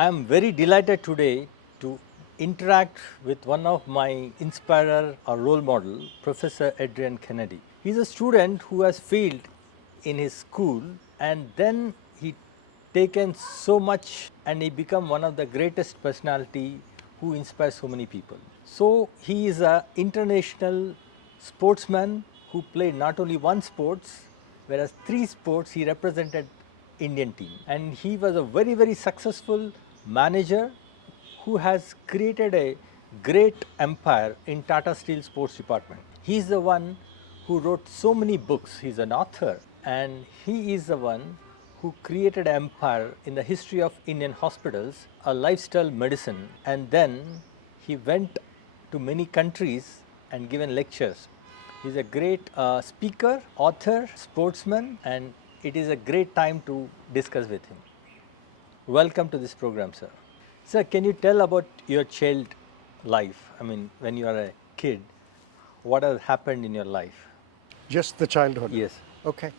I am very delighted today to interact with one of my inspirer or role model, Professor Adrian Kennedy. He is a student who has failed in his school and then he taken so much and he become one of the greatest personality who inspires so many people. So he is a international sportsman who played not only one sports, whereas three sports he represented Indian team, and he was a very successful manager who has created a great empire in Tata Steel sports department. He is the one who wrote so many books. He is an author, and he is the one who created an empire in the history of Indian hospitals, a lifestyle medicine, and then he went to many countries and given lectures. He's a great speaker, author, sportsman, and it is a great time to discuss with him. Welcome to this program, sir. Sir, can you tell about your child life? I mean, when you are a kid, what has happened in your life? Just the childhood? Yes. Okay.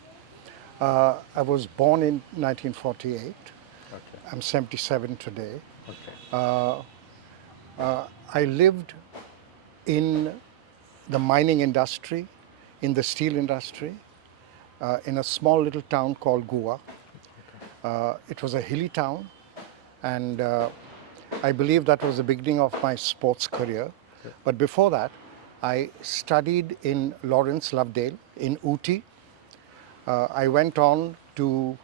I was born in 1948. Okay. I'm 77 today. Okay. I lived in the mining industry, in the steel industry, in a small little town called Goa. It was a hilly town, and I believe that was the beginning of my sports career. Okay. But before that, I studied in Lawrence Lovedale in Ooty. I went on to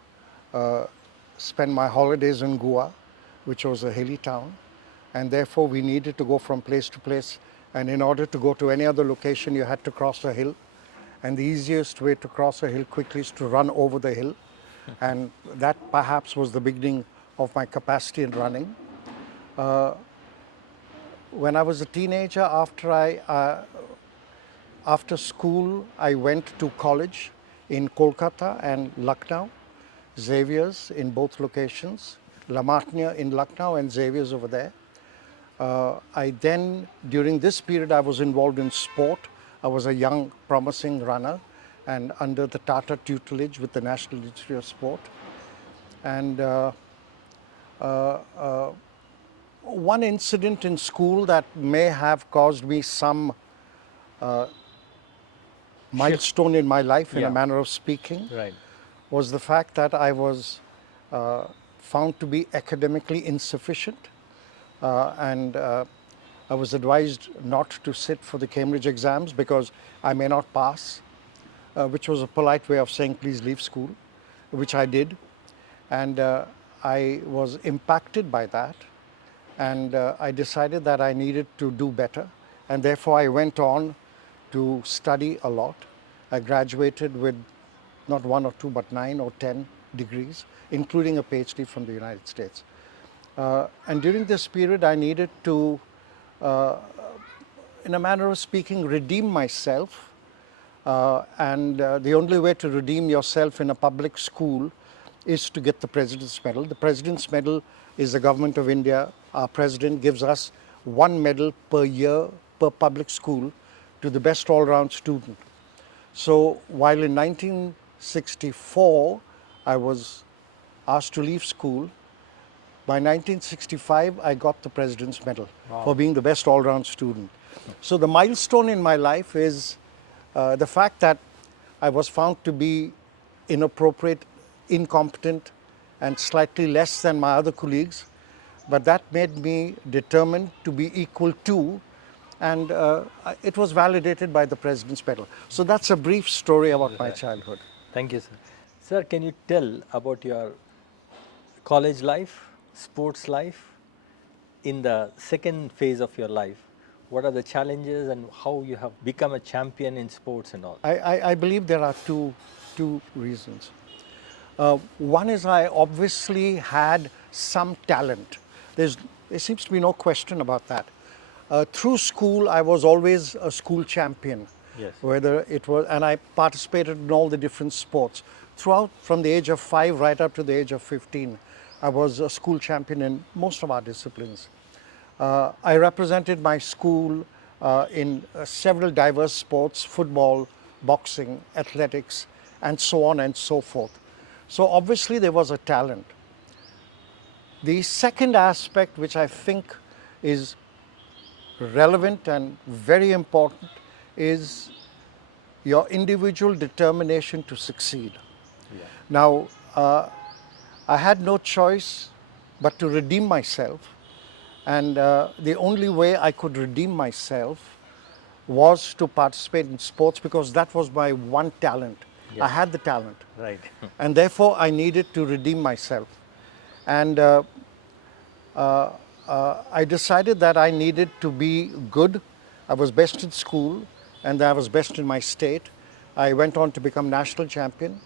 spend my holidays in Goa, which was a hilly town, and therefore we needed to go from place to place, and in order to go to any other location you had to cross a hill, and the easiest way to cross a hill quickly is to run over the hill, and that perhaps was the beginning of my capacity in running. When I was a teenager, after school I went to college in Kolkata and Lucknow, Xavier's in both locations, La Martiniere in Lucknow and Xavier's over there. I then, during this period, I was involved in sport. I was a young, promising runner and under the Tata tutelage with the National Institute of Sport. And one incident in school that may have caused me some milestone in my life, in a manner of speaking, Right. was the fact that I was found to be academically insufficient, and I was advised not to sit for the Cambridge exams because I may not pass, which was a polite way of saying please leave school, which I did, and I was impacted by that, and I decided that I needed to do better, and therefore I went on to study a lot. I graduated with not one or two, but 9 or 10 degrees, including a PhD from the United States. And during this period, I needed to, in a manner of speaking, redeem myself. And the only way to redeem yourself in a public school is to get the President's Medal. The President's Medal is the government of India. Our president gives us one medal per year per public school to the best all-round student. So while in 1964 I was asked to leave school, by 1965 I got the President's Medal for being the best all-round student. So the milestone in my life is the fact that I was found to be inappropriate, incompetent, and slightly less than my other colleagues, but that made me determined to be equal to, and it was validated by the President's Medal. So that's a brief story about my childhood. Thank you, sir. Sir, can you tell about your college life, sports life, in the second phase of your life? What are the challenges and how you have become a champion in sports and all? I believe there are two reasons. One is I obviously had some talent. There seems to be no question about that. Through school, I was always a school champion. Yes. Whether it was, and I participated in all the different sports. Throughout, from the age of 5 right up to the age of 15, I was a school champion in most of our disciplines. I represented my school in several diverse sports: football, boxing, athletics, and so on and so forth. So obviously there was a talent. The second aspect, which I think is relevant and very important, is your individual determination to succeed. Yeah. Now, I had no choice but to redeem myself, and the only way I could redeem myself was to participate in sports because that was my one talent. Yeah. I had the talent, Right. and therefore I needed to redeem myself. And I decided that I needed to be good. I was best in school and I was best in my state. I went on to become national champion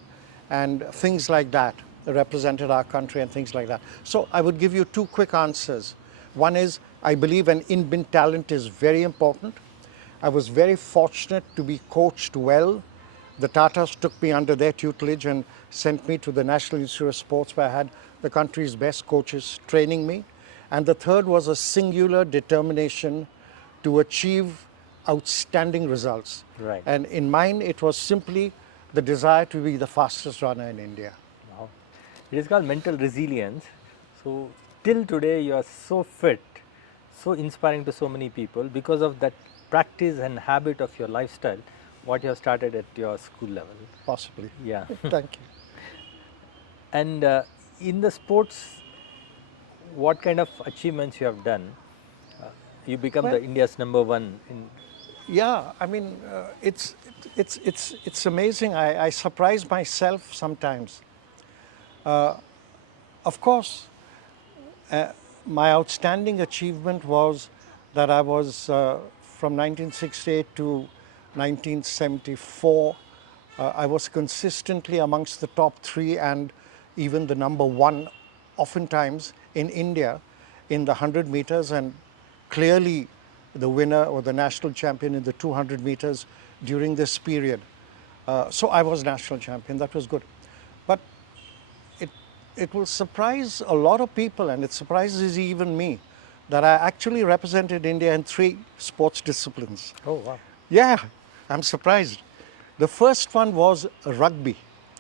and things like that, represented our country and things like that. So I would give you two quick answers. One is I believe an inbuilt talent is very important. I was very fortunate to be coached well. The Tatas took me under their tutelage and sent me to the National Institute of Sports, where I had the country's best coaches training me. And the third was a singular determination to achieve outstanding results. Right. And in mine, it was simply the desire to be the fastest runner in India. Wow. It is called mental resilience. So, till today, you are so fit, so inspiring to so many people because of that practice and habit of your lifestyle, what you have started at your school level. Possibly. Yeah. Thank you. And in the sports, what kind of achievements you have done? You become Well, the India's number one in. yeah, I mean, it's amazing. I surprise myself sometimes. Of course, my outstanding achievement was that I was from 1968 to 1974. I was consistently amongst the top three and even the number one, oftentimes in India, in the 100 meters, and clearly the winner or the national champion in the 200 meters during this period. So I was national champion. That was good. But it, it will surprise a lot of people, and it surprises even me, that I actually represented India in 3 sports disciplines. Oh, wow. Yeah, I'm surprised. The first one was rugby.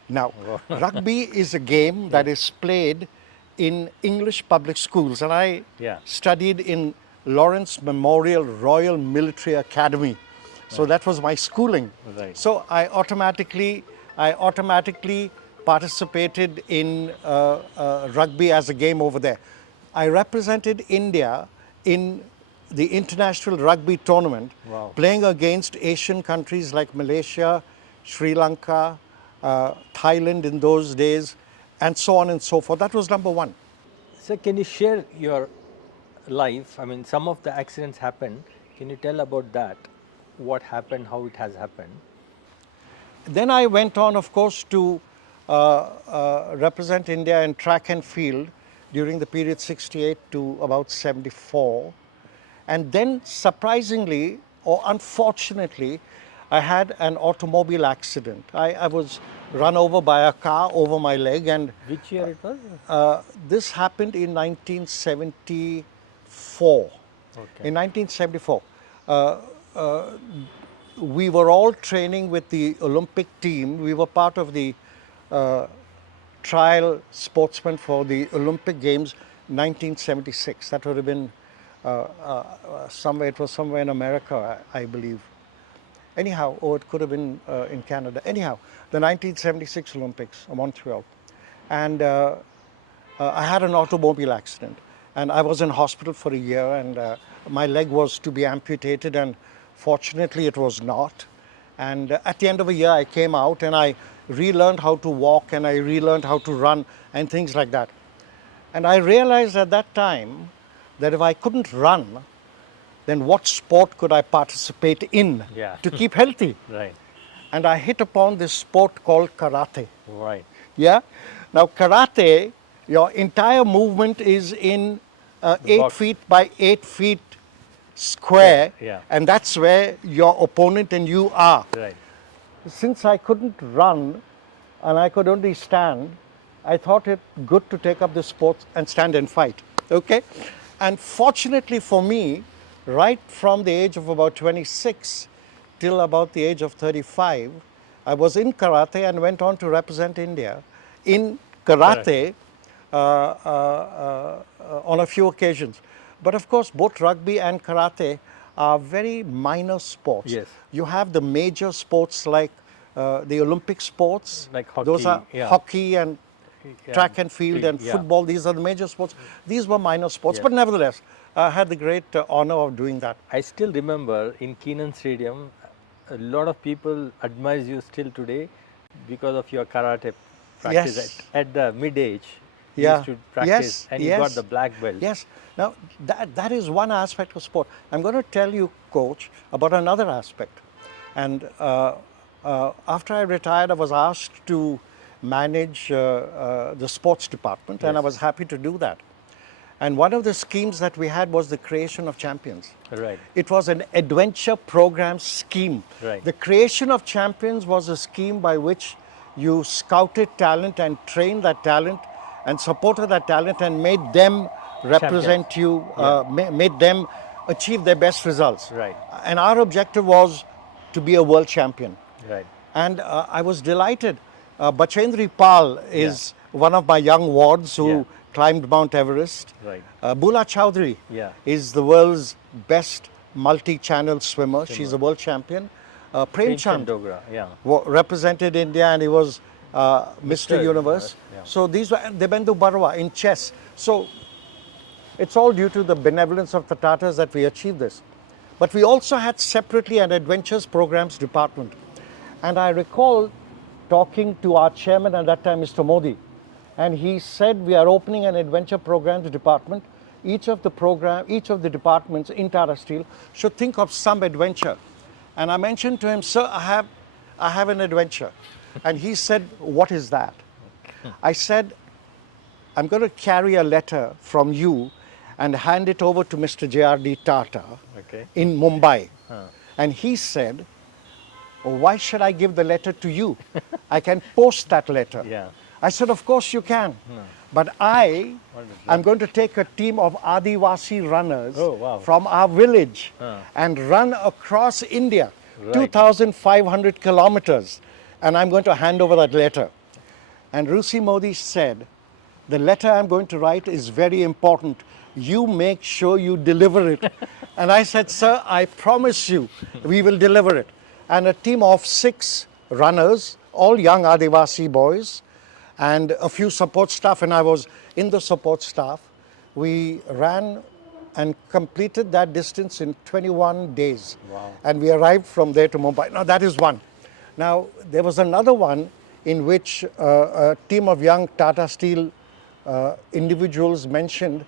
Now, rugby is a game that is played in English public schools, and I Yeah. studied in Lawrence Memorial Royal Military Academy. So that was my schooling. Right. So I automatically participated in rugby as a game over there. I represented India in the international rugby tournament, Wow. playing against Asian countries like Malaysia, Sri Lanka, Thailand in those days, and so on and so forth. That was number one. So, can you share your life? I mean, some of the accidents happened. Can you tell about that? What happened? How it has happened? Then I went on, of course, to represent India in track and field during the period 68 to about 74. And then, surprisingly or unfortunately, I had an automobile accident. I was run over by a car over my leg, and Which year it was? this happened in 1974. Okay. In 1974, we were all training with the Olympic team. We were part of the trial sportsmen for the Olympic Games 1976. That would have been somewhere, it was somewhere in America, I believe. Anyhow, or it could have been in Canada. Anyhow, the 1976 Olympics, Montreal. And I had an automobile accident, and I was in hospital for a year, and my leg was to be amputated, and fortunately it was not. And at the end of a year, I came out and I relearned how to walk, and I relearned how to run and things like that. And I realized at that time that if I couldn't run, then what sport could I participate in Yeah. to keep healthy? Right. And I hit upon this sport called karate. Right. Yeah. Now, karate, your entire movement is in 8 box. feet by 8 feet square, Yeah. and that's where your opponent and you are. Right. Since I couldn't run and I could only stand, I thought it good to take up this sport and stand and fight. Okay? And fortunately for me, right from the age of about 26 till about the age of 35, I was in karate and went on to represent India. In karate, on a few occasions. But of course, both rugby and karate are very minor sports. Yes. You have the major sports like the Olympic sports. Like Those are hockey, yeah. hockey and Yeah, track and field and yeah. football. These are the major sports. These were minor sports, Yes. but nevertheless, I had the great honor of doing that. I still remember in Keenan Stadium, a lot of people admires you still today because of your karate practice Yes. at the mid age. You Yeah. used to practice Yes. and you yes. got the black belt. Yes. Now, that is one aspect of sport. I'm going to tell you, Coach, about another aspect. And after I retired, I was asked to manage the sports department, and I Yes. was happy to do that. And one of the schemes that we had was the creation of champions. Right. It was an adventure program scheme. Right. The creation of champions was a scheme by which you scouted talent and trained that talent and supported that talent and made them represent Champions. you, Yeah. made them achieve their best results. Right. And our objective was to be a world champion. Right. And I was delighted. Bachendri Pal is one of my young wards who Yeah. climbed Mount Everest. Right. Bula Chowdhury Yeah. is the world's best multi-channel swimmer. She's a world champion. Premchand Dogra, yeah. represented India and he was Mr. Universe. Yeah. So these were Debendu Barwa in chess. So it's all due to the benevolence of the Tatars that we achieved this. But we also had separately an adventures programs department. And I recall talking to our chairman at that time, Mr. Modi, and he said we are opening an adventure programs department. Each of the departments in Tata Steel should think of some adventure. And I mentioned to him, sir, I have an adventure. And he said, what is that? I said, I'm going to carry a letter from you and hand it over to Mr. J.R.D. Tata Okay. in Mumbai. And he said, why should I give the letter to you? I can post that letter. Yeah. I said, of course you can. But I'm going to take a team of Adivasi runners Oh, wow. from our village and run across India, Right. 2,500 kilometers. And I'm going to hand over that letter. And Rusi Modi said, the letter I'm going to write is very important. You make sure you deliver it. And I said, sir, I promise you, we will deliver it. And a team of 6 runners, all young Adivasi boys, and a few support staff, and I was in the support staff. We ran and completed that distance in 21 days. Wow. And we arrived from there to Mumbai. Now, that is one. Now, there was another one in which a team of young Tata Steel individuals mentioned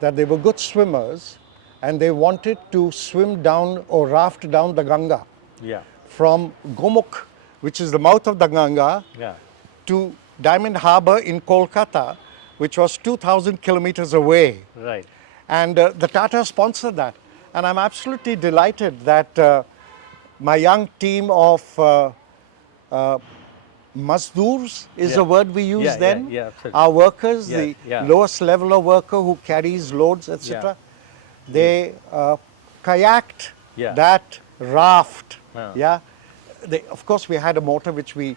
that they were good swimmers and they wanted to swim down or raft down the Ganga Yeah. from Gomukh, which is the mouth of the Ganga, Yeah. to Diamond Harbour in Kolkata, which was 2,000 kilometers away. Right. And the Tata sponsored that. And I'm absolutely delighted that my young team of Mazdoors is Yeah. a word we use Yeah, then. yeah, absolutely. Our workers, Yeah, the yeah. lowest level of worker who carries loads, etc. They kayaked Yeah. that raft. Yeah. Yeah. Of course, we had a motor which we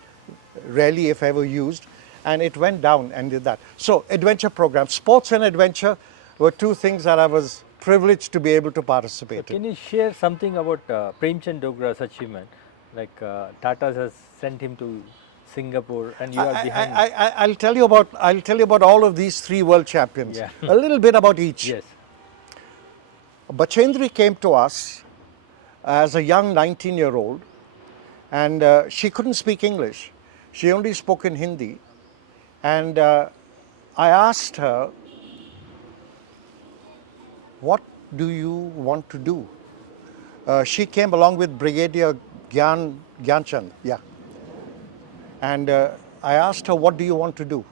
rarely, if ever, used, and it went down and did that. So, adventure programs, sports and adventure were two things that I was privileged to be able to participate in. Can you share something about Premchand Dogra's achievement? Like Tata has sent him to Singapore and you are behind. I'll tell you about all of these 3 world champions. Yeah. A little bit about each. Yes. Bachendri came to us as a young 19-year-old, and she couldn't speak English. She only spoke in Hindi. And I asked her, what do you want to do? She came along with Brigadier Gyanchand. Yeah. And I asked her, what do you want to do?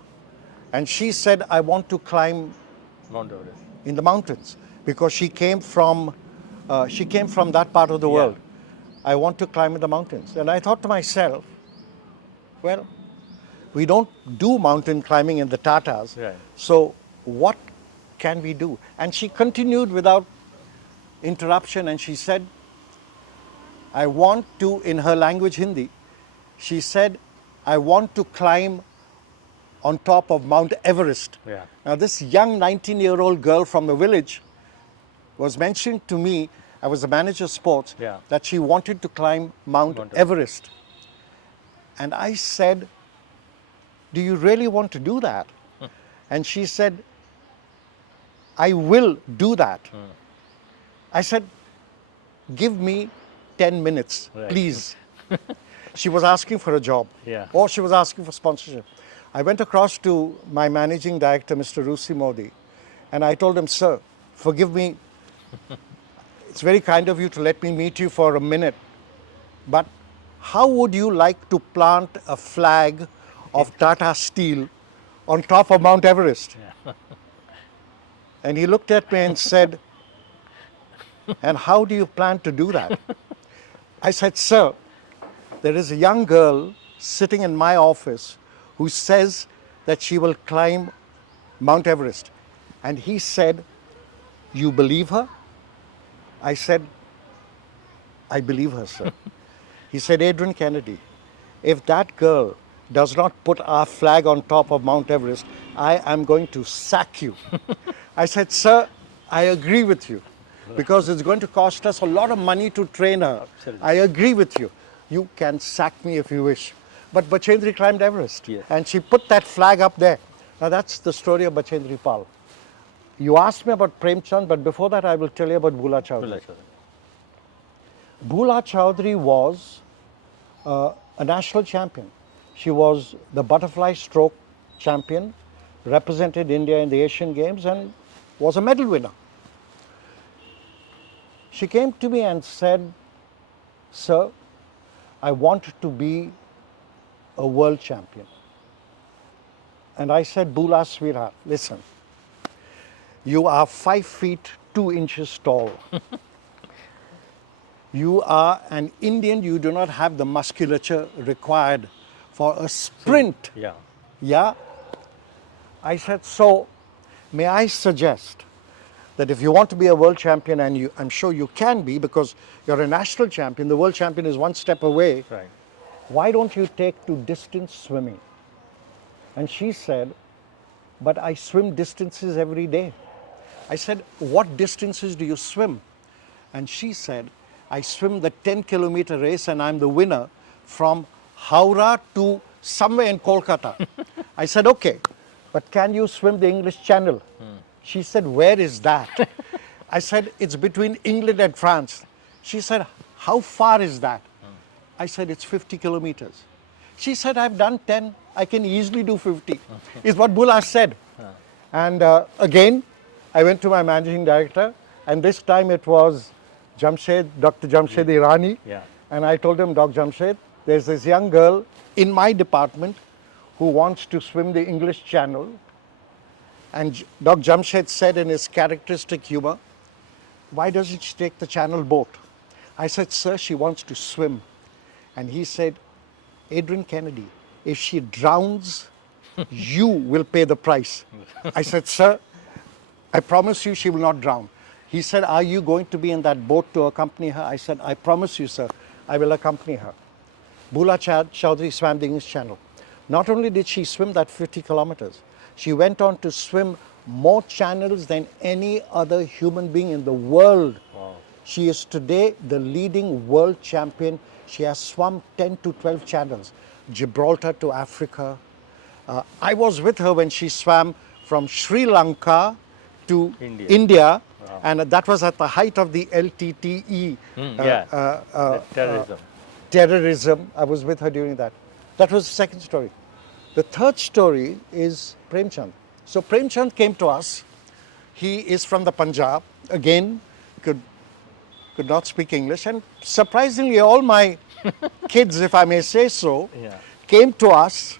And she said, I want to climb Mount Everest. in the mountains, because she came from that part of the Yeah. world. I want to climb in the mountains. And I thought to myself, well, we don't do mountain climbing in the Tatars. Right. So what can we do? And she continued without interruption, and she said, I want to, in her language Hindi, she said, I want to climb on top of Mount Everest. Yeah. Now, this young 19-year-old girl from the village was mentioning to me, I was the manager of sports, Yeah. that she wanted to climb Mount Mount Everest. And I said, do you really want to do that? And she said, I will do that. I said, give me 10 minutes, Right. please. She was asking for a job, Yeah. or she was asking for sponsorship. I went across to my managing director, Mr. Rusi Modi, and I told him, sir, forgive me. It's very kind of you to let me meet you for a minute, but how would you like to plant a flag of Tata Steel on top of Mount Everest? Yeah. And he looked at me and said, and how do you plan to do that? I said, sir, there is a young girl sitting in my office who says that she will climb Mount Everest. And he said, you believe her? I said, I believe her, sir. He said, Adrian Kennedy, if that girl does not put our flag on top of Mount Everest, I am going to sack you. I said, sir, I agree with you because it's going to cost us a lot of money to train her. Absolutely. I agree with you. You can sack me if you wish. But Bachendri climbed Everest, Yes. and she put that flag up there. Now that's the story of Bachendri Pal. You asked me about Prem Chand, but before that I will tell you about Bhula Chowdhury. Bhula Chowdhury was a national champion. She was the butterfly stroke champion, represented India in the Asian Games, and was a medal winner. She came to me and said, sir, I want to be a world champion. And I said, Bhula, sweetheart, listen, you are 5 feet 2 inches tall. You are an Indian, you do not have the musculature required for a sprint. Yeah. Yeah? I said, so may I suggest that if you want to be a world champion, and I'm sure you can be because you're a national champion, the world champion is one step away, Right. why don't you take to distance swimming? And she said, but I swim distances every day. I said, what distances do you swim? And she said, I swim the 10-kilometer race and I'm the winner from Howrah to somewhere in Kolkata. I said, okay, but can you swim the English Channel? She said, where is that? I said, it's between England and France. She said, how far is that? I said, it's 50 kilometers. She said, I've done 10, I can easily do 50, is what Bhula said. And again, I went to my managing director, and this time it was Jamshed, Dr. Jamshed Irani. Yeah. And I told him, Dr. Jamshed, there's this young girl in my department who wants to swim the English Channel. And Dr. Jamshed said in his characteristic humor, why doesn't she take the Channel boat? I said, sir, she wants to swim. And he said, Adrian Kennedy, if she drowns, you will pay the price. I said, sir, I promise you she will not drown. He said, are you going to be in that boat to accompany her? I said, I promise you, sir, I will accompany her. Bhula Chowdhury swam the English Channel. Not only did she swim that 50 kilometers, she went on to swim more channels than any other human being in the world. Wow. She is today the leading world champion. She has swum 10 to 12 channels, Gibraltar to Africa. I was with her when she swam from Sri Lanka to India, Wow. and that was at the height of the LTTE The terrorism. terrorism. I was with her during that. That was the second story. The third story is Prem Chand. So Prem Chand came to us. He is from the Punjab. Again, could not speak English. And surprisingly, all my kids, if I may say so, Yeah. came to us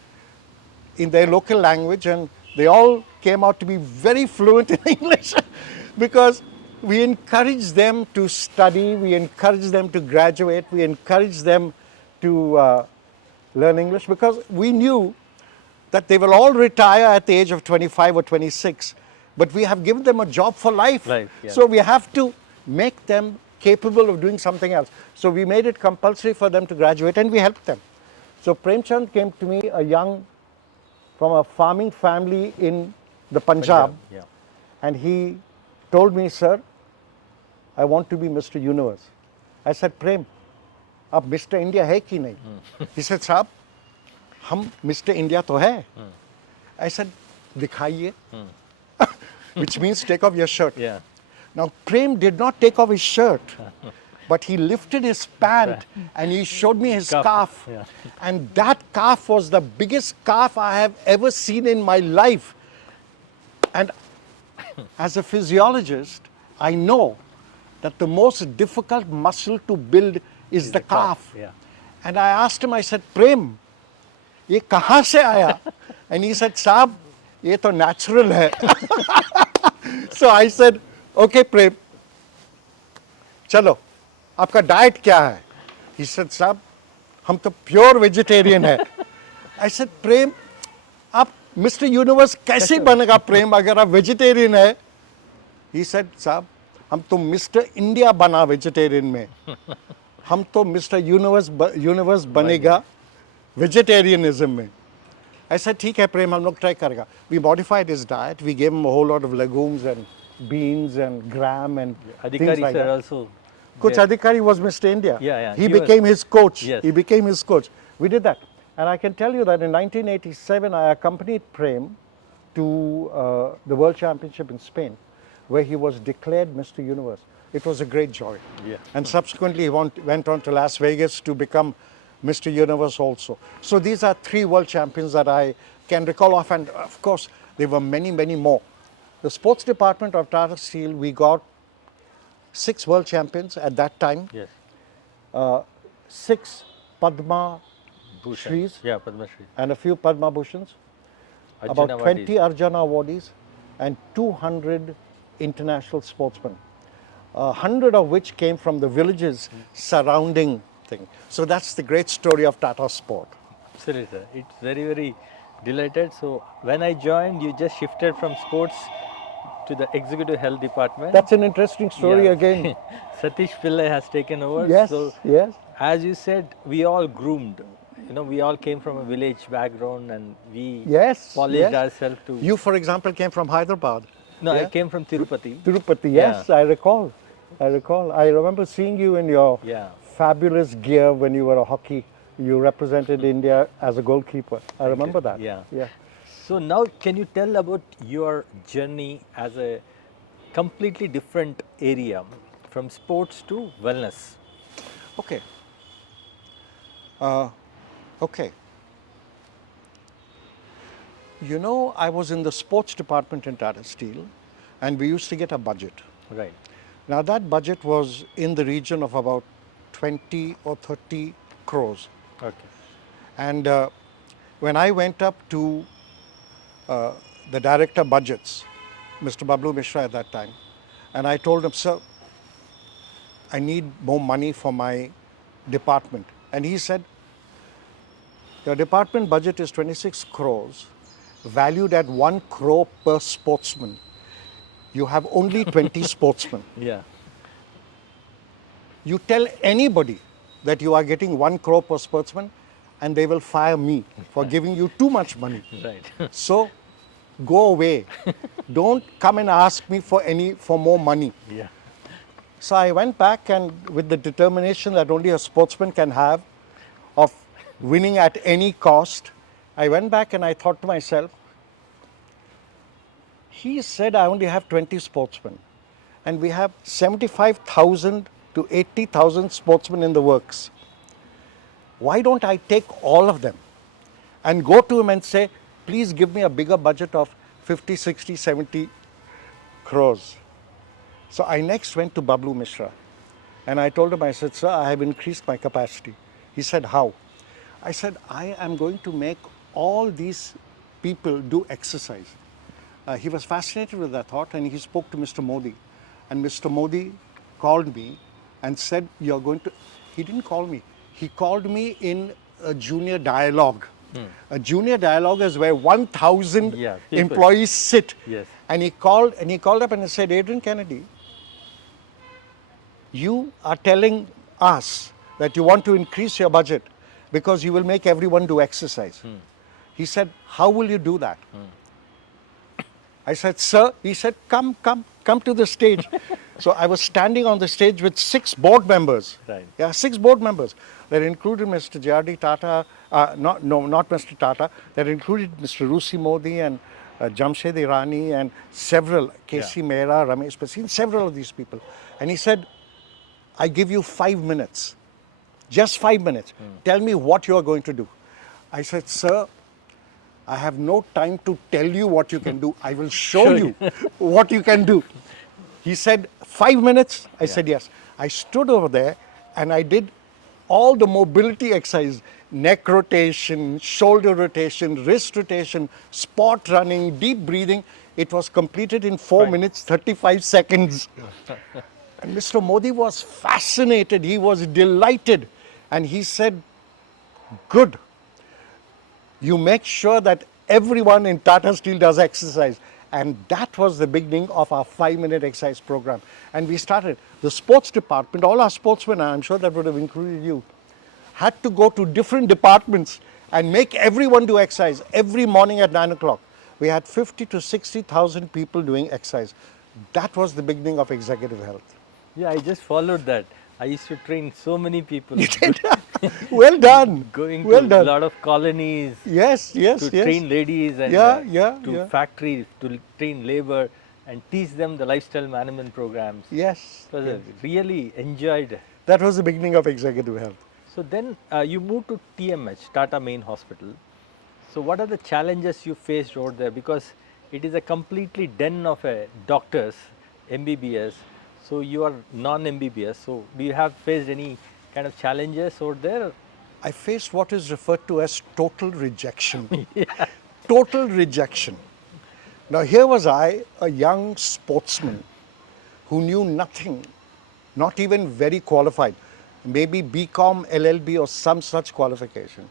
in their local language, and they all came out to be very fluent in English because we encourage them to study, we encourage them to graduate, we encourage them to learn English because we knew that they will all retire at the age of 25 or 26, but we have given them a job for life. Life, yeah. So we have to make them capable of doing something else. So we made it compulsory for them to graduate, and we helped them. So Prem Chand came to me, a young from a farming family in the Punjab. Yeah. And he told me, sir, I want to be Mr. Universe. I said, Prem, अब Mr. India है कि नहीं? He said, साहब, हम Mr. India तो है. I said, दिखाइए. Which means take off your shirt. Yeah. Now, Prem did not take off his shirt, but he lifted his pant and he showed me his calf. Yeah. And that calf was the biggest calf I have ever seen in my life. And as a physiologist, I know that the most difficult muscle to build is the calf. Yeah. And I asked him, I said, Prem, ये कहाँ से आया? And he said, साहब, ये तो natural है. So I said, okay, Prem, चलो, आपका diet क्या है? He said, साहब, हम तो pure vegetarian है. I said, Prem, आप Mr. Universe कैसे बनेगा प्रेम अगर आप vegetarian है? He said, साहब, हम तो Mr. India बना vegetarian में. हम तो Mr. Universe बनेगा vegetarianism में. I said, ठीक है प्रेम, हम लोग try करेगा. We modified his diet. We gave him a whole lot of legumes and beans and gram and things Adhikari like sir that. also. Coach Adhikari was Mr. India. Yeah. He became his coach. Yes. He became his coach. We did that. And I can tell you that in 1987, I accompanied Prem to the World Championship in Spain, where he was declared Mr. Universe. It was a great joy. Yeah. And subsequently, he went on to Las Vegas to become Mr. Universe also. So these are 3 world champions that I can recall of. And of course, there were many, many more. The sports department of Tata Steel, we got 6 world champions at that time. Yes. 6 Padma Bhushan. Shris Yeah, Padma Shri. and a few Padma Bhushans, Arjuna about 20 Awardees. Arjuna awardees, and 200 international sportsmen, 100 of which came from the villages surrounding thing. So that's the great story of Tata Sport. Absolutely, sir. It's very, very delighted. So when I joined, you just shifted from sports to the executive health department. That's an interesting story Yeah. again. Satish Pillai has taken over. Yes, So yes. as you said, we all groomed. You know, we all came from a village background and we Yes, polished yes. ourselves to. You, for example, came from Hyderabad. No, yeah? I came from Tirupati. Tirupati, yes, Yeah. I recall. I remember seeing you in your Yeah. fabulous gear when you were a hockey. You represented India as a goalkeeper. I remember that. Yeah. Yeah. So now, can you tell about your journey as a completely different area from sports to wellness? Okay. Okay. You know, I was in the sports department in Tata Steel, and we used to get a budget. Right. Now that budget was in the region of about 20 or 30 crores. Okay. And when I went up to the director budgets, Mr. Bablu Mishra at that time, and I told him, sir, I need more money for my department. And he said, your department budget is 26 crores, valued at 1 crore per sportsman. You have only 20 sportsmen. Yeah. You tell anybody that you are getting 1 crore per sportsman and they will fire me for giving you too much money. Right. So go away. Don't come and ask me for more money. Yeah. So I went back, and with the determination that only a sportsman can have of winning at any cost, I went back and I thought to myself, he said I only have 20 sportsmen and we have 75,000 to 80,000 sportsmen in the works. Why don't I take all of them and go to him and say, please give me a bigger budget of 50, 60, 70 crores. So I next went to Bablu Mishra and I told him, I said, sir, I have increased my capacity. He said, how? I said, I am going to make all these people do exercise. He was fascinated with that thought and he spoke to Mr. Modi. And Mr. Modi called me and said, you're going to, he didn't call me. He called me in a junior dialogue. A junior dialogue is where 1,000 Yeah, people. employees sit. Yes. And he called up and he said, Adrian Kennedy, you are telling us that you want to increase your budget because you will make everyone do exercise. He said, how will you do that? I said, sir, he said, come to the stage. So I was standing on the stage with 6 board members. Right. Yeah, 6 board members. That included Mr. J.R.D. Tata, not Mr. Tata, that included Mr. Rusi Modi and Jamshed Irani and several, K.C. Mehra, Ramesh Pasin, several of these people. And he said, I give you 5 minutes, just 5 minutes. Tell me what you are going to do. I said, sir, I have no time to tell you what you can do. I will show you what you can do. He said, 5 minutes? I said, yes. I stood over there and I did all the mobility exercise, neck rotation, shoulder rotation, wrist rotation, spot running, deep breathing. It was completed in 4 minutes, 35 seconds. And Mr. Modi was fascinated. He was delighted. And he said, good. You make sure that everyone in Tata Steel does exercise. And that was the beginning of our 5-minute exercise program. And we started. The sports department, all our sportsmen, I'm sure that would have included you, had to go to different departments and make everyone do exercise every morning at 9 o'clock. We had 50 to 60,000 people doing exercise. That was the beginning of executive health. Yeah, I just followed that. I used to train so many people. Well done. Going well to a done. lot of colonies. Yes, yes, to yes. train ladies and to factories to train labor and teach them the lifestyle management programs. Yes. So I really enjoyed. That was the beginning of executive health. So then you moved to TMH, Tata Main Hospital. So what are the challenges you faced over there? Because it is a completely den of doctors, MBBS. So you are non-MBBS. So do you have faced any kind of challenges over there? I faced what is referred to as total rejection. Total rejection. Now here was I, a young sportsman who knew nothing, not even very qualified, maybe BCom, LLB or some such qualification.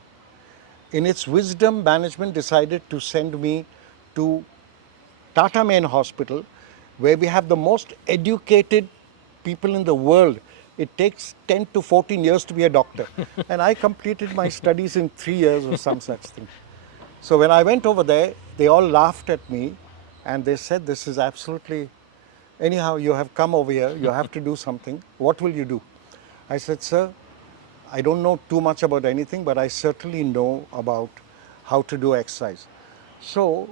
In its wisdom, management decided to send me to Tata Main Hospital, where we have the most educated people in the world. It takes 10 to 14 years to be a doctor. And I completed my studies in 3 years or some such thing. So when I went over there, they all laughed at me and they said, this is absolutely, anyhow, you have come over here, you have to do something. What will you do? I said, sir, I don't know too much about anything, but I certainly know about how to do exercise. So,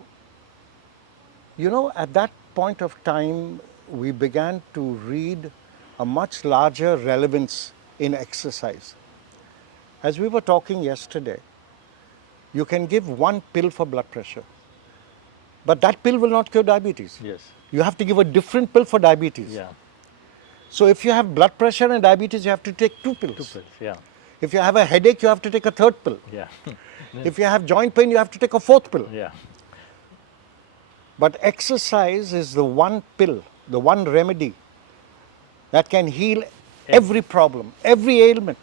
you know, at that point of time, we began to read a much larger relevance in exercise. As we were talking yesterday, you can give one pill for blood pressure, but that pill will not cure diabetes. Yes. You have to give a different pill for diabetes. Yeah. So if you have blood pressure and diabetes, you have to take 2 pills. 2 pills, yeah. If you have a headache, you have to take a 3rd pill. Yeah. If you have joint pain, you have to take a 4th pill. Yeah. But exercise is the one pill, the one remedy that can heal every problem, every ailment.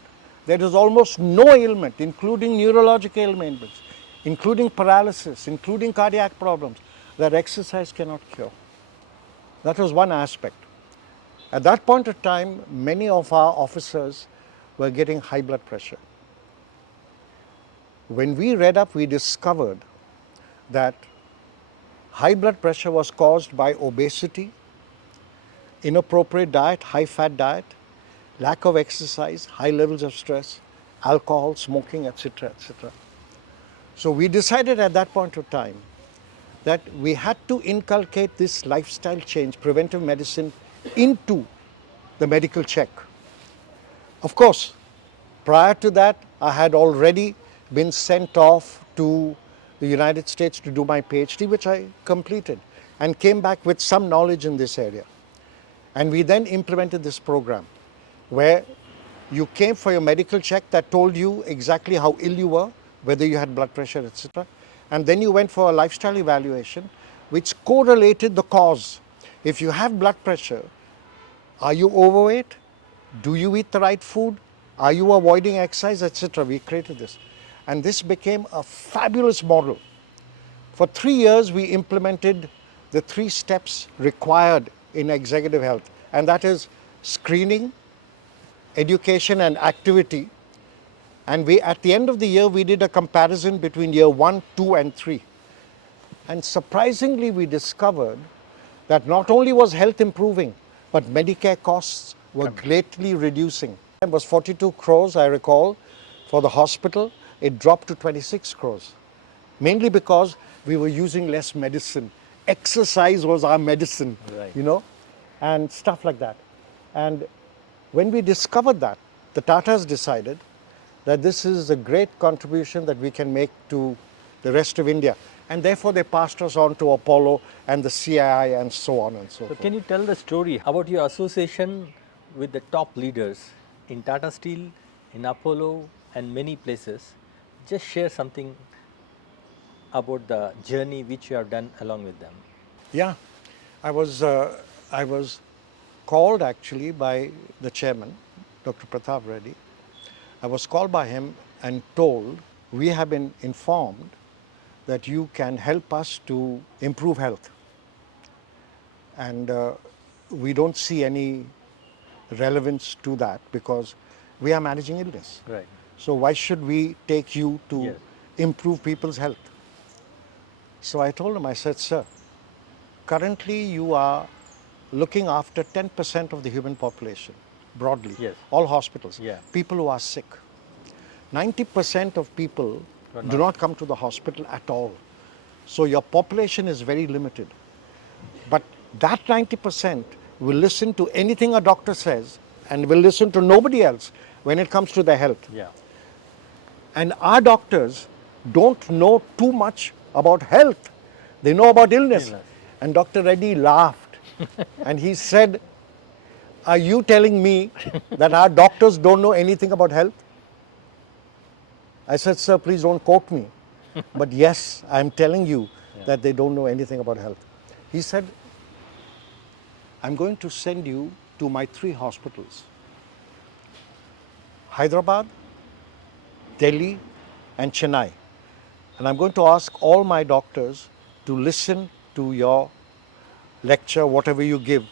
There is almost no ailment, including neurological ailments, including paralysis, including cardiac problems, that exercise cannot cure. That was one aspect. At that point of time, many of our officers were getting high blood pressure. When we read up, we discovered that high blood pressure was caused by obesity, inappropriate diet, high-fat diet, lack of exercise, high levels of stress, alcohol, smoking, etc., etc. So we decided at that point of time that we had to inculcate this lifestyle change, preventive medicine, into the medical check. Of course, prior to that, I had already been sent off to the United States to do my PhD, which I completed, and came back with some knowledge in this area. And we then implemented this program where you came for your medical check that told you exactly how ill you were, whether you had blood pressure, etc. And then you went for a lifestyle evaluation which correlated the cause. If you have blood pressure, are you overweight? Do you eat the right food? Are you avoiding exercise, etc.? We created this. And this became a fabulous model. For 3 years, we implemented the 3 steps required in executive health, and that is screening, education and activity, And at the end of the year, we did a comparison between year 1, 2, and 3. And surprisingly, we discovered that not only was health improving, but Medicare costs were greatly reducing. It was 42 crores, I recall, for the hospital. It dropped to 26 crores, mainly because we were using less medicine. Exercise was our medicine, Right. and stuff like that. And when we discovered that, the Tatas decided that this is a great contribution that we can make to the rest of India. And therefore they passed us on to Apollo and the CII and so on and so So forth. can you tell the story about your association with the top leaders in Tata Steel, in Apollo, and many places? Just share something about the journey which you have done along with them. Yeah, I was called actually by the chairman, Dr. Pratap Reddy. I was called by him and told, we have been informed that you can help us to improve health. And we don't see any relevance to that because we are managing illness. Right. So why should we take you to Yes. improve people's health? So I told him, I said, sir, currently you are looking after 10% of the human population, broadly, Yes. all hospitals, Yeah. people who are sick. 90% of people Are do not come to the hospital at all. So your population is very limited. But that 90% will listen to anything a doctor says and will listen to nobody else when it comes to their health. Yeah. And our doctors don't know too much about health. They know about illness. Illness. And Dr. Reddy laughed and he said, are you telling me that our doctors don't know anything about health? I said, sir, please don't quote me. But yes, I'm telling you that they don't know anything about health. He said, I'm going to send you to my 3 hospitals, Hyderabad, Delhi, and Chennai. And I'm going to ask all my doctors to listen to your lecture, whatever you give.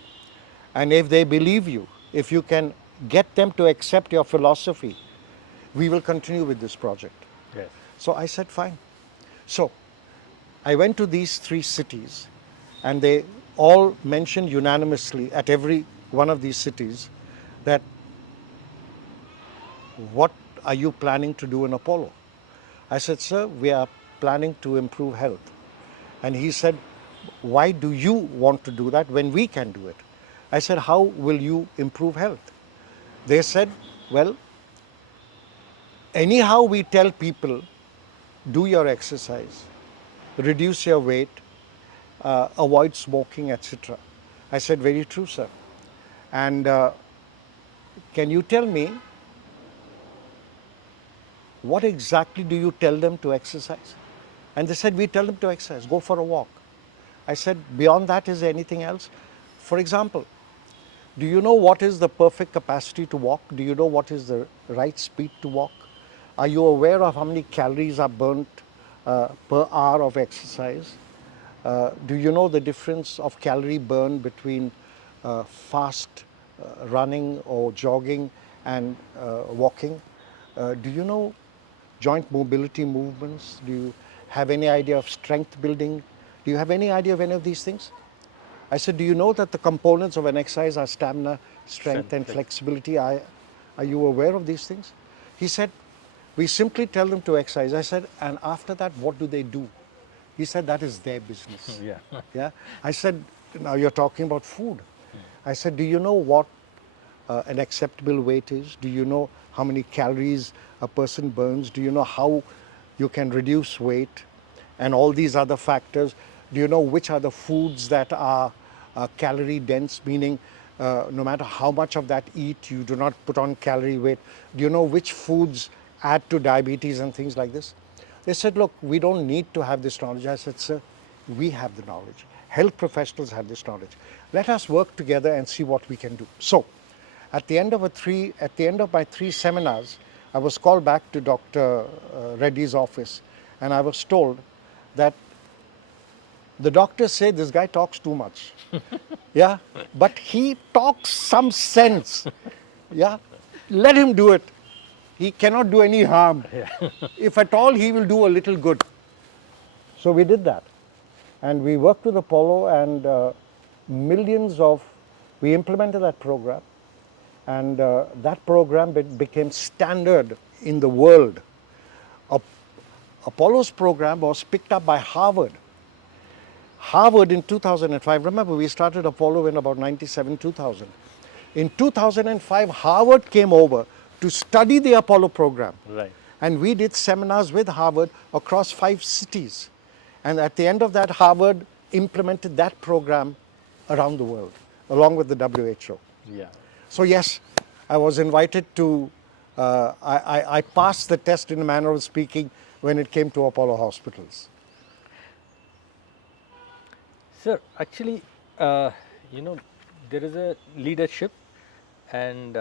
And if they believe you, if you can get them to accept your philosophy, we will continue with this project. Yes. So I said, fine. So I went to these 3 cities and they all mentioned unanimously at every one of these cities that what are you planning to do in Apollo? I said, sir, we are planning to improve health. And he said, why do you want to do that when we can do it? I said, how will you improve health? They said, well, anyhow we tell people, do your exercise, reduce your weight, avoid smoking, etc. I said, very true, sir. And can you tell me, what exactly do you tell them to exercise? And they said, we tell them to exercise, go for a walk. I said, beyond that, is there anything else? For example, do you know what is the perfect capacity to walk? Do you know what is the right speed to walk? Are you aware of how many calories are burnt per hour of exercise? Do you know the difference of calorie burn between fast running or jogging and walking? Do you know joint mobility movements? Do you have any idea of strength building? Do you have any idea of any of these things? I said, do you know that the components of an exercise are stamina, strength, and flexibility? Are you aware of these things? He said, we simply tell them to exercise. I said, and after that, what do they do? He said, that is their business. Yeah. Yeah. I said, now you're talking about food. I said, do you know what an acceptable weight is? Do you know how many calories a person burns? Do you know how you can reduce weight and all these other factors? Do you know which are the foods that are calorie dense, meaning no matter how much of that eat, you do not put on calorie weight? Do you know which foods add to diabetes and things like this? They said, look, we don't need to have this knowledge. I said, sir, we have the knowledge. Health professionals have this knowledge. Let us work together and see what we can do. So, at the end of my 3 seminars, I was called back to Dr. Reddy's office, and I was told that the doctors say this guy talks too much. Yeah, but he talks some sense. Yeah, let him do it. he cannot do any harm. If at all, he will do a little good. So we did that. And we worked with Apollo, and we implemented that program. And that program became standard in the world. Apollo's program was picked up by Harvard. Harvard in 2005, remember we started Apollo in about 97, 2000. In 2005, Harvard came over to study the Apollo program. Right. And we did seminars with Harvard across 5 cities. And at the end of that, Harvard implemented that program around the world, along with the WHO. Yeah. So yes, I was invited to, I passed the test in a manner of speaking when it came to Apollo hospitals. Sir, actually, there is a leadership and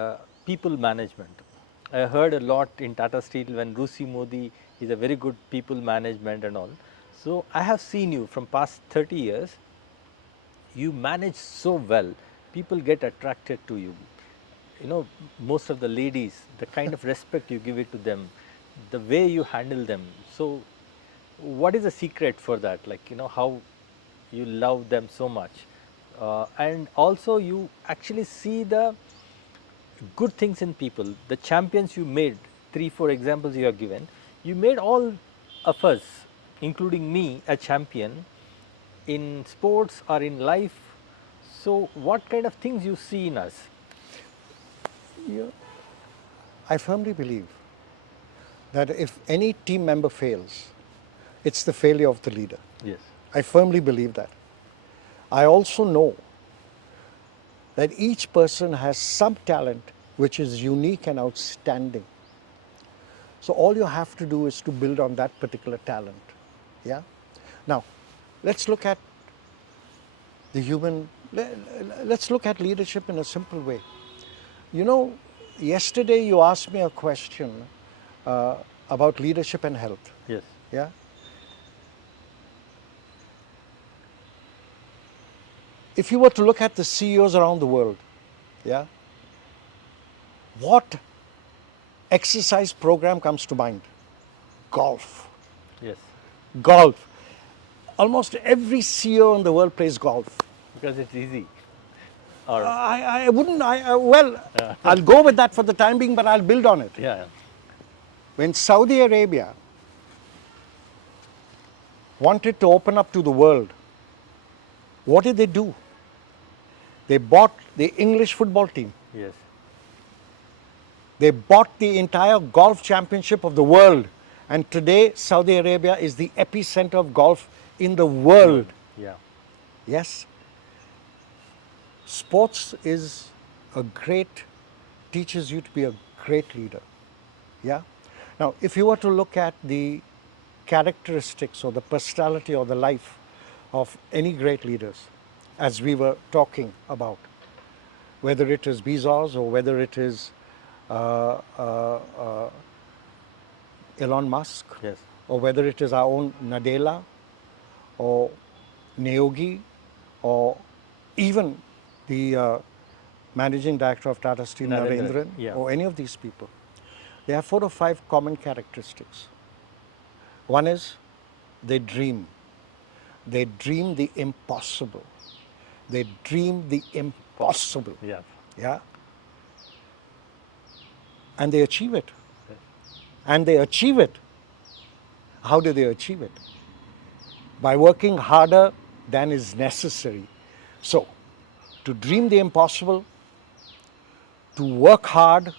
people management. I heard a lot in Tata Steel when Rusi Modi is a very good people management and all. So I have seen you from past 30 years, you manage so well, people get attracted to you. You know, most of the ladies, the kind of respect you give it to them, the way you handle them. So what is the secret for that? Like, how you love them so much. And also you actually see the good things in people, the champions you made, 3-4 examples you have given, you made all of us, including me, a champion in sports or in life. So what kind of things you see in us? I firmly believe that if any team member fails, it's the failure of the leader. Yes. I firmly believe that. I also know that each person has some talent which is unique and outstanding. So all you have to do is to build on that particular talent. Yeah? Now, let's look at let's look at leadership in a simple way. You know, yesterday you asked me a question about leadership and health. Yes. Yeah? If you were to look at the CEOs around the world, yeah, what exercise program comes to mind? Golf. Yes. Golf. Almost every CEO in the world plays golf. Because it's easy. Or I wouldn't, I'll go with that for the time being, but I'll build on it. yeah. When Saudi Arabia wanted to open up to the world, what did they do? They bought the English football team. Yes. They bought the entire golf championship of the world. And today, Saudi Arabia is the epicenter of golf in the world. Yeah. Yes. Sports teaches you to be a great leader. Yeah. Now, if you were to look at the characteristics or the personality or the life of any great leaders, as we were talking about, whether it is Bezos or whether it is Elon Musk, Yes. or whether it is our own Nadella or Neogi, or even the managing director of Tata Steel, Narendran, yeah. or any of these people, they have 4 or 5 common characteristics. One is they dream. They dream the impossible. They dream the impossible. Yeah. Yeah. And they achieve it. And they achieve it. How do they achieve it? By working harder than is necessary. So, to dream the impossible, to work hard,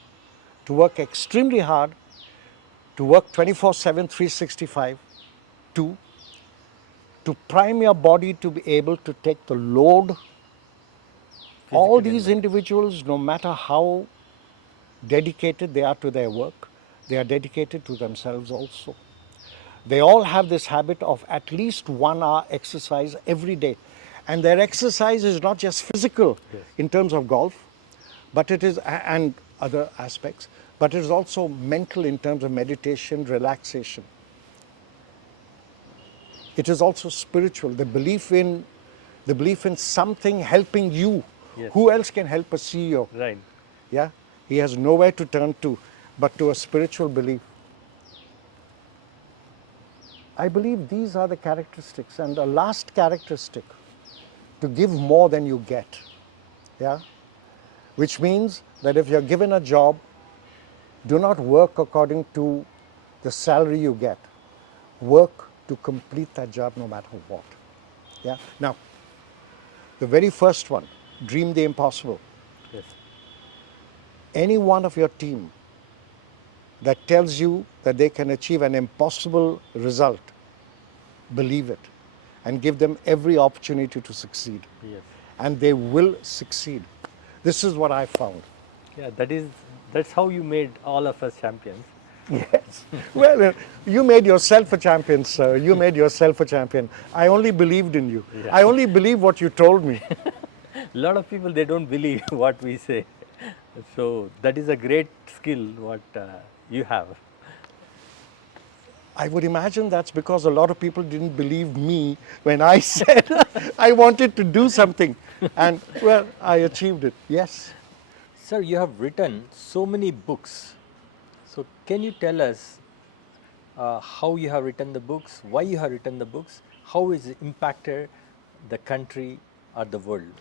to work extremely hard, to work 24/7, 365, to prime your body to be able to take the load. All these individuals, no matter how dedicated they are to their work, they are dedicated to themselves also. They all have this habit of at least 1 hour exercise every day. And their exercise is not just physical in terms of golf, but it is, and other aspects, but it is also mental in terms of meditation, relaxation. It is also spiritual, the belief in something helping you. Yes. Who else can help a CEO? Right. Yeah, he has nowhere to turn to but to a spiritual belief. I believe these are the characteristics. And the last characteristic, to give more than you get. Yeah? Which means that if you're given a job, do not work according to the salary you get. Work to complete that job no matter what. Yeah? Now, the very first one, dream the impossible. Yes. Any one of your team that tells you that they can achieve an impossible result, believe it and give them every opportunity to succeed. Yes. And they will succeed. This is what I found. Yeah, that's how you made all of us champions. Yes. Well, you made yourself a champion, sir. You made yourself a champion. I only believed in you. Yeah. I only believe what you told me. A lot of people, they don't believe what we say. So that is a great skill what you have. I would imagine that's because a lot of people didn't believe me when I said I wanted to do something. And, well, I achieved it. Yes. Sir, you have written so many books. So can you tell us how you have written the books, why you have written the books, how is it impacted the country or the world?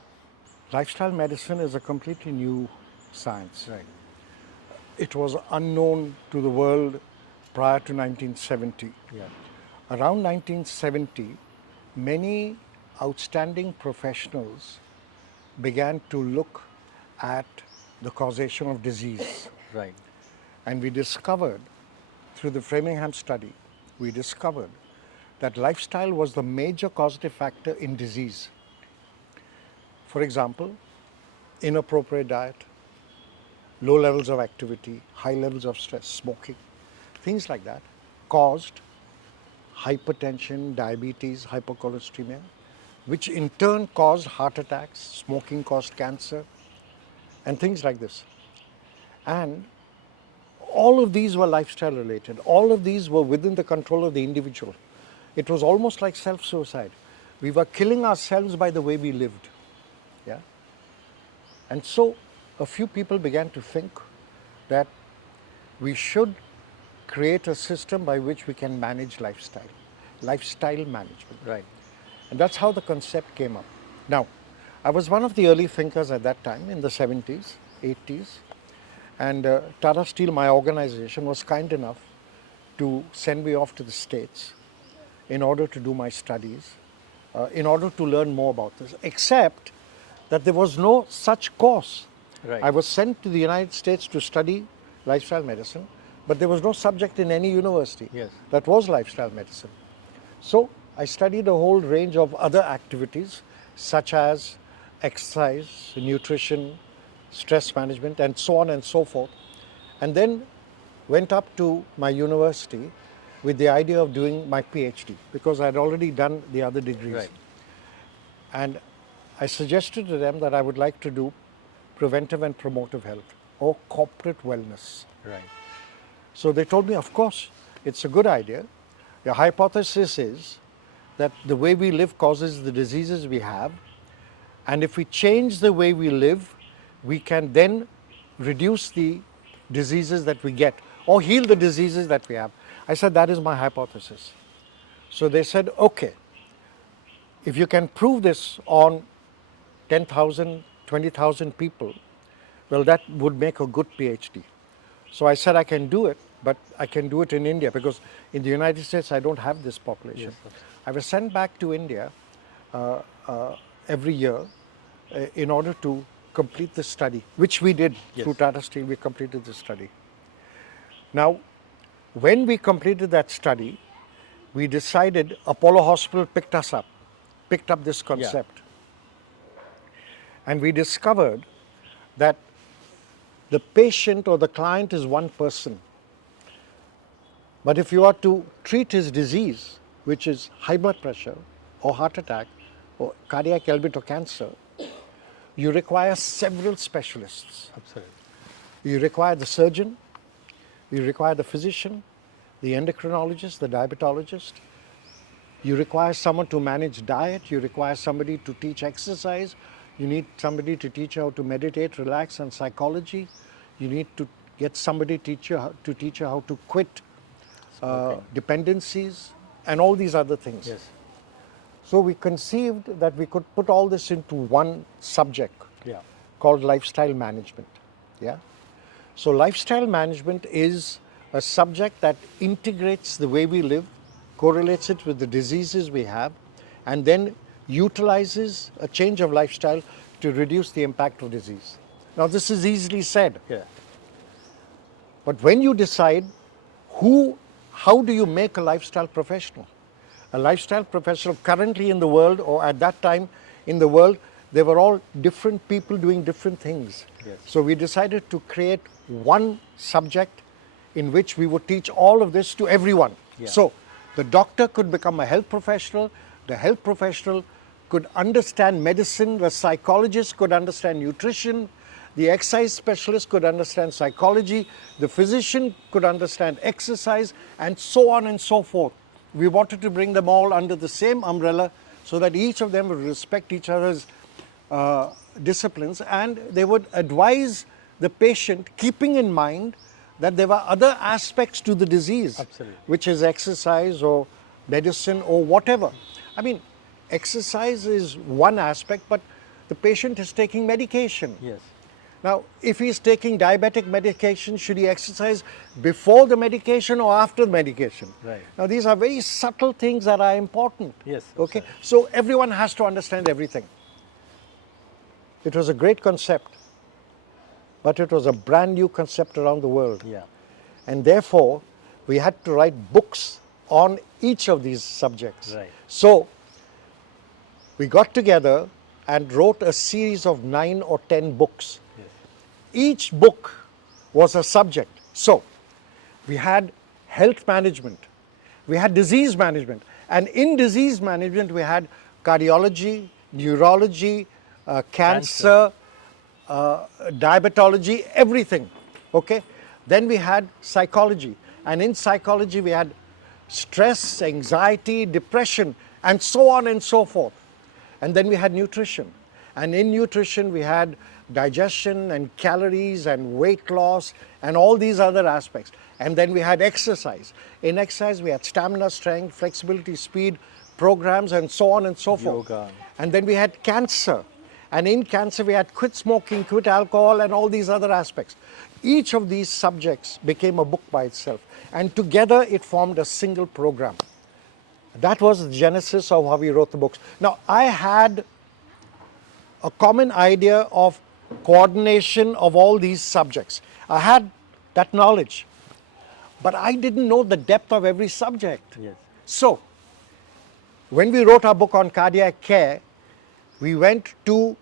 Lifestyle medicine is a completely new science. Right. It was unknown to the world prior to 1970. Yeah. Around 1970, many outstanding professionals began to look at the causation of disease. Right. And we discovered, through the Framingham study, we discovered that lifestyle was the major causative factor in disease. For example, inappropriate diet, low levels of activity, high levels of stress, smoking, things like that caused hypertension, diabetes, hypercholesteremia, which in turn caused heart attacks, smoking caused cancer, and things like this. And all of these were lifestyle related. All of these were within the control of the individual. It was almost like self-suicide. We were killing ourselves by the way we lived. Yeah? And so a few people began to think that we should create a system by which we can manage lifestyle management. Right. And that's how the concept came up. Now, I was one of the early thinkers at that time in the 70s, 80s, and Tata Steel, my organization, was kind enough to send me off to the States in order to do my studies, in order to learn more about this, except that there was no such course. Right. I was sent to the United States to study lifestyle medicine, but there was no subject in any university Yes. that was lifestyle medicine. So I studied a whole range of other activities such as exercise, nutrition, stress management, and so on and so forth. And then went up to my university with the idea of doing my PhD because I had already done the other degrees. Right. And I suggested to them that I would like to do preventive and promotive health or corporate wellness. Right. So they told me, of course, it's a good idea. Your hypothesis is that the way we live causes the diseases we have. And if we change the way we live, we can then reduce the diseases that we get or heal the diseases that we have. I said, that is my hypothesis. So they said, okay, if you can prove this on 10,000, 20,000 people, well, that would make a good PhD. So I said I can do it, but I can do it in India because in the United States I don't have this population. Yes, I was sent back to India every year in order to complete the study, which we did through Tata Steel. We completed the study. Now, when we completed that study, we decided Apollo Hospital picked up this concept. And we discovered that the patient or the client is one person. But if you are to treat his disease, which is high blood pressure or heart attack or cardiac ailment or cancer, you require several specialists. Absolutely. You require the surgeon, you require the physician, the endocrinologist, the diabetologist. You require someone to manage diet, you require somebody to teach exercise, you need somebody to teach how to meditate, relax, and psychology. You get somebody to teach you how to quit dependencies and all these other things. Yes. So we conceived that we could put all this into one subject Yeah. called lifestyle management. Yeah. So lifestyle management is a subject that integrates the way we live, correlates it with the diseases we have, and then utilizes a change of lifestyle to reduce the impact of disease. Now this is easily said, Yeah. but when you decide how do you make a lifestyle professional? A lifestyle professional currently in the world, or at that time in the world, they were all different people doing different things. Yes. So we decided to create one subject in which we would teach all of this to everyone. Yeah. So the doctor could become a health professional, the health professional could understand medicine, the psychologist could understand nutrition, the exercise specialist could understand psychology, the physician could understand exercise, and so on and so forth. We wanted to bring them all under the same umbrella so that each of them would respect each other's disciplines, and they would advise the patient, keeping in mind that there were other aspects to the disease, Absolutely. which is exercise or medicine or whatever. I mean, exercise is one aspect, but the patient is taking medication. Yes. Now, if he's taking diabetic medication, should he exercise before the medication or after the medication? Right. Now, these are very subtle things that are important. Yes, Okay. absolutely. So everyone has to understand everything. It was a great concept, but it was a brand new concept around the world. Yeah. And therefore, we had to write books on each of these subjects. Right. So, we got together and wrote a series of 9 or 10 books. Yes. Each book was a subject. So, we had health management, we had disease management, and in disease management we had cardiology, neurology, cancer, diabetology, everything. Okay? Then we had psychology, and in psychology we had stress, anxiety, depression, and so on and so forth. And then we had nutrition, and in nutrition we had digestion and calories and weight loss and all these other aspects. And then we had exercise. In exercise we had stamina, strength, flexibility, speed, programs, and so on and so forth. Yoga. And then we had cancer. And in cancer we had quit smoking, quit alcohol, and all these other aspects. Each of these subjects became a book by itself. And together it formed a single program. That was the genesis of how we wrote the books. Now, I had a common idea of coordination of all these subjects. I had that knowledge, but I didn't know the depth of every subject. Yes. So, when we wrote our book on cardiac care, we went to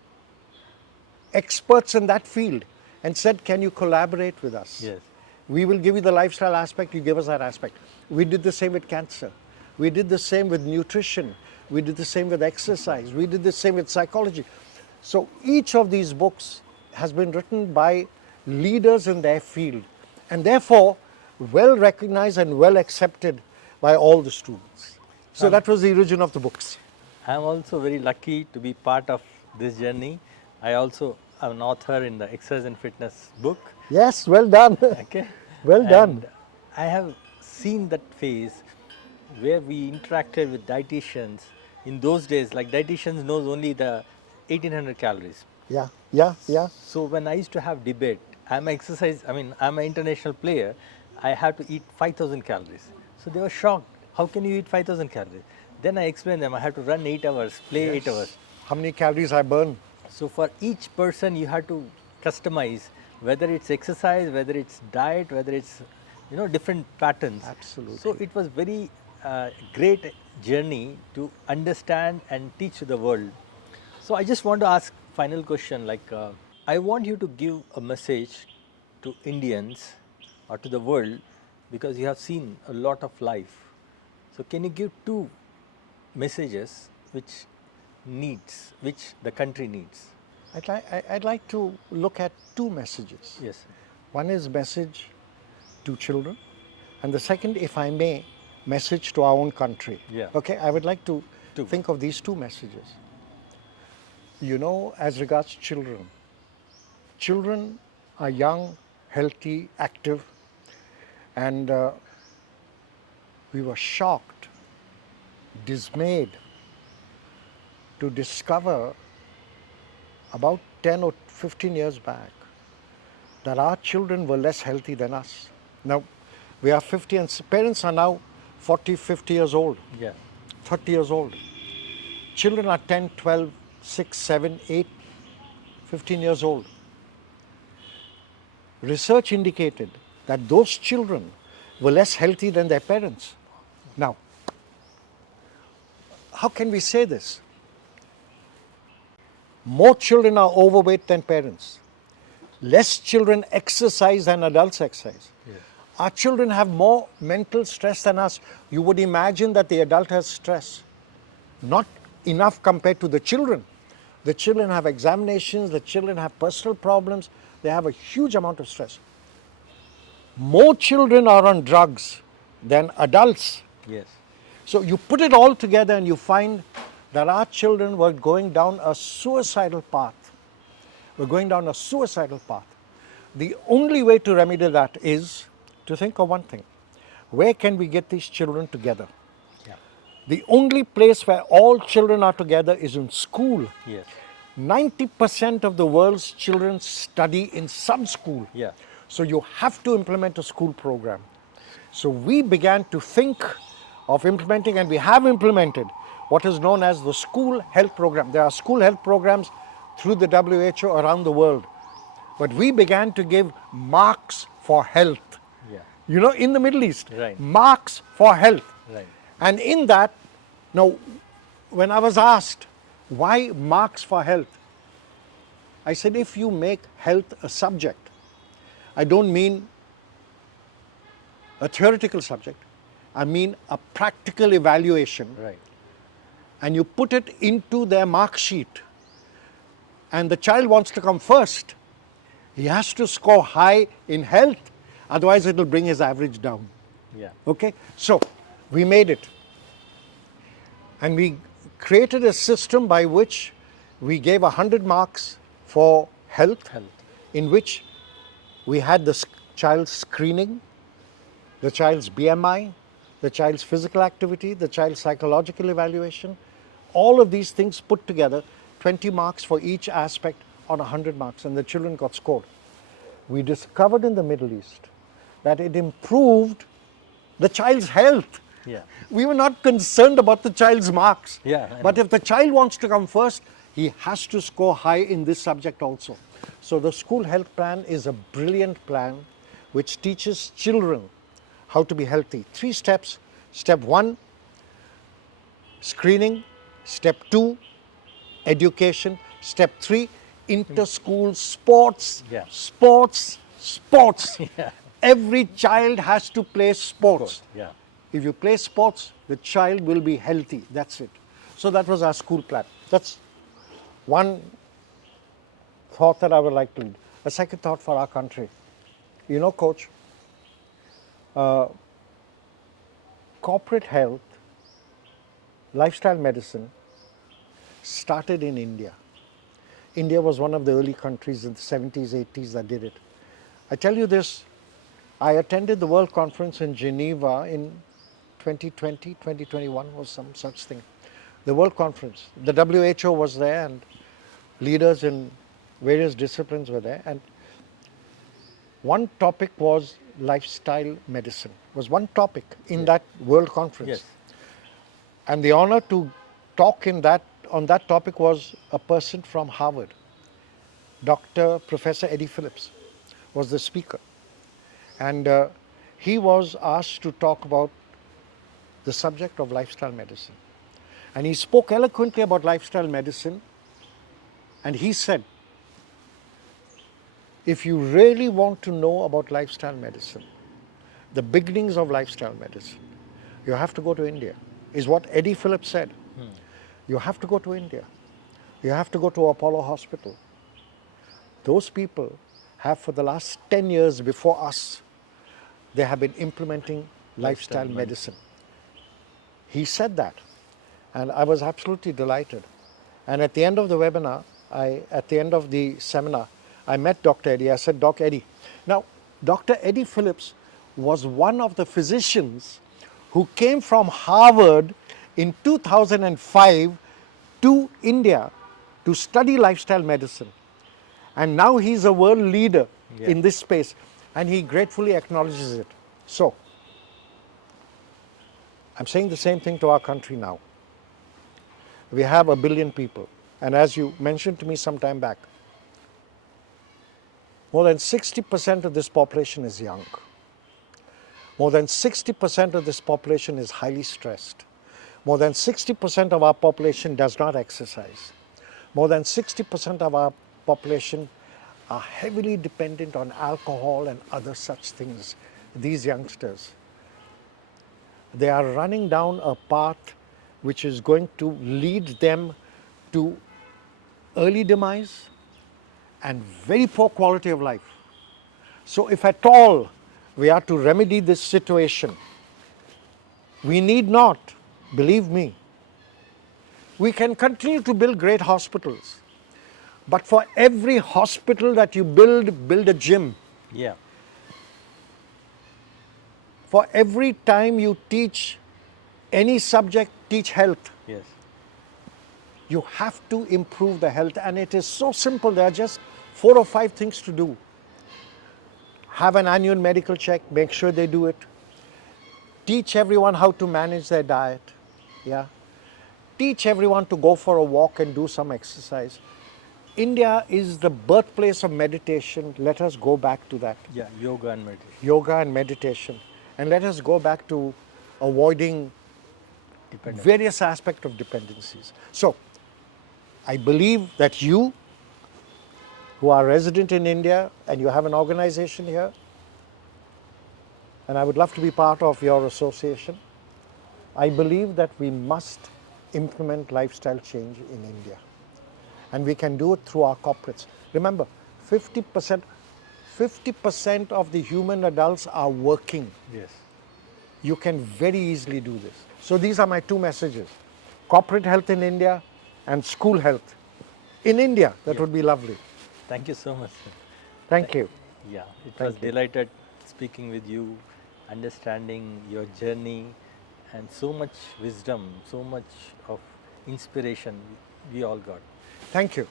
experts in that field and said, can you collaborate with us? Yes. We will give you the lifestyle aspect, you give us that aspect. We did the same with cancer. We did the same with nutrition. We did the same with exercise. We did the same with psychology. So each of these books has been written by leaders in their field, and therefore well recognized and well accepted by all the students. So that was the origin of the books. I am also very lucky to be part of this journey. I also am an author in the exercise and fitness book. Yes, well done. Okay. Well done. And I have seen that phase where we interacted with dietitians. In those days, like dietitians knows only the 1800 calories. Yeah, yeah, yeah. So when I used to have debate, I'm an international player, I have to eat 5000 calories. So they were shocked. How can you eat 5000 calories? Then I explained them, I have to run 8 hours, play 8 hours. How many calories I burn? So for each person you have to customize, whether it's exercise, whether it's diet, whether it's different patterns. Absolutely. So it was very great journey to understand and teach to the world. So I just want to ask final question, I want you to give a message to Indians or to the world, because you have seen a lot of life. So can you give 2 messages which the country needs? I'd like to look at 2 messages. Yes. One is message to children, and the second, if I may, message to our own country. Yeah. Okay, I would like to 2. think of these 2 messages. As regards children are young, healthy, active, and we were shocked, dismayed to discover about 10 or 15 years back that our children were less healthy than us. Now, we are 50 and parents are now 40, 50 years old, Yeah. 30 years old. Children are 10, 12, 6, 7, 8, 15 years old. Research indicated that those children were less healthy than their parents. Now, how can we say this? More children are overweight than parents. Less children exercise than adults exercise. Yes. Our children have more mental stress than us. You would imagine that the adult has stress. Not enough compared to the children. The children have examinations, the children have personal problems, they have a huge amount of stress. More children are on drugs than adults. Yes. So you put it all together and you find that our children were going down a suicidal path. We're going down a suicidal path. The only way to remedy that is to think of one thing. Where can we get these children together? Yeah. The only place where all children are together is in school. Yes. 90% of the world's children study in some school. Yeah. So you have to implement a school program. So we began to think of implementing, and we have implemented, what is known as the school health program. There are school health programs through the WHO around the world. But we began to give marks for health. Yeah. You know, in the Middle East, Right. marks for health. Right. And in that, now, when I was asked, why marks for health? I said, if you make health a subject, I don't mean a theoretical subject, I mean a practical evaluation, Right. and you put it into their mark sheet, and the child wants to come first, he has to score high in health, otherwise it will bring his average down. Yeah. Okay, so we made it, and we created a system by which we gave 100 marks for health, in which we had the child's screening, the child's BMI, the child's physical activity, the child's psychological evaluation, all of these things put together, 20 marks for each aspect on 100 marks, and the children got scored. We discovered in the Middle East that it improved the child's health. Yeah. We were not concerned about the child's marks. Yeah, But if the child wants to come first, he has to score high in this subject also. So the school health plan is a brilliant plan which teaches children how to be healthy. 3 steps. Step 1, screening. Step 2, education. Step 3, inter-school sports. Yeah. Sports. Yeah. Every child has to play sports. Yeah. If you play sports, the child will be healthy. That's it. So that was our school plan. That's one thought that I would like to lead. A second thought for our country. You know, Coach, corporate health, lifestyle medicine started in India. India was one of the early countries in the 70s, 80s that did it. I tell you this, I attended the World Conference in Geneva in 2020, 2021 was some such thing. The World Conference, the WHO was there and leaders in various disciplines were there, and one topic was lifestyle medicine, was one topic in that World Conference. Yes. And the honor to talk on that topic was a person from Harvard. Professor Eddie Phillips was the speaker. And he was asked to talk about the subject of lifestyle medicine. And he spoke eloquently about lifestyle medicine. And he said, if you really want to know about lifestyle medicine, the beginnings of lifestyle medicine, you have to go to India, is what Eddie Phillips said. You have to go to India. You have to go to Apollo Hospital. Those people have, for the last 10 years before us, they have been implementing lifestyle medicine. He said that, and I was absolutely delighted. And at the end of the webinar, at the end of the seminar, I met Dr. Eddie. I said, Doc Eddie, now Dr. Eddie Phillips was one of the physicians who came from Harvard in 2005 to India to study lifestyle medicine. And now he's a world leader Yeah. in this space, and he gratefully acknowledges it. So, I'm saying the same thing to our country now. We have 1 billion people, and as you mentioned to me some time back, more than 60% of this population is young. More than 60% of this population is highly stressed. More than 60% of our population does not exercise. More than 60% of our population are heavily dependent on alcohol and other such things. These youngsters, they are running down a path which is going to lead them to early demise and very poor quality of life. So if at all we are to remedy this situation, we need not, believe me, we can continue to build great hospitals. But for every hospital that you build a gym. Yeah. For every time you teach any subject, teach health. Yes. You have to improve the health, and it is so simple. There are just 4 or 5 things to do. Have an annual medical check, make sure they do it. Teach everyone how to manage their diet. Yeah. Teach everyone to go for a walk and do some exercise. India is the birthplace of meditation. Let us go back to that. Yeah. Yoga and meditation. Yoga and meditation. And let us go back to avoiding Dependent. various aspects of dependencies. So, I believe that you, who are resident in India and you have an organization here, and I would love to be part of your association, I believe that we must implement lifestyle change in India. And we can do it through our corporates. Remember, 50% of the human adults are working. Yes. You can very easily do this. So these are my 2 messages. Corporate health in India and school health in India. That would be lovely. Thank you so much, sir. Thank you. Yeah, it Thank was you. delighted speaking with you, understanding your journey, and so much wisdom, so much of inspiration we all got. Thank you.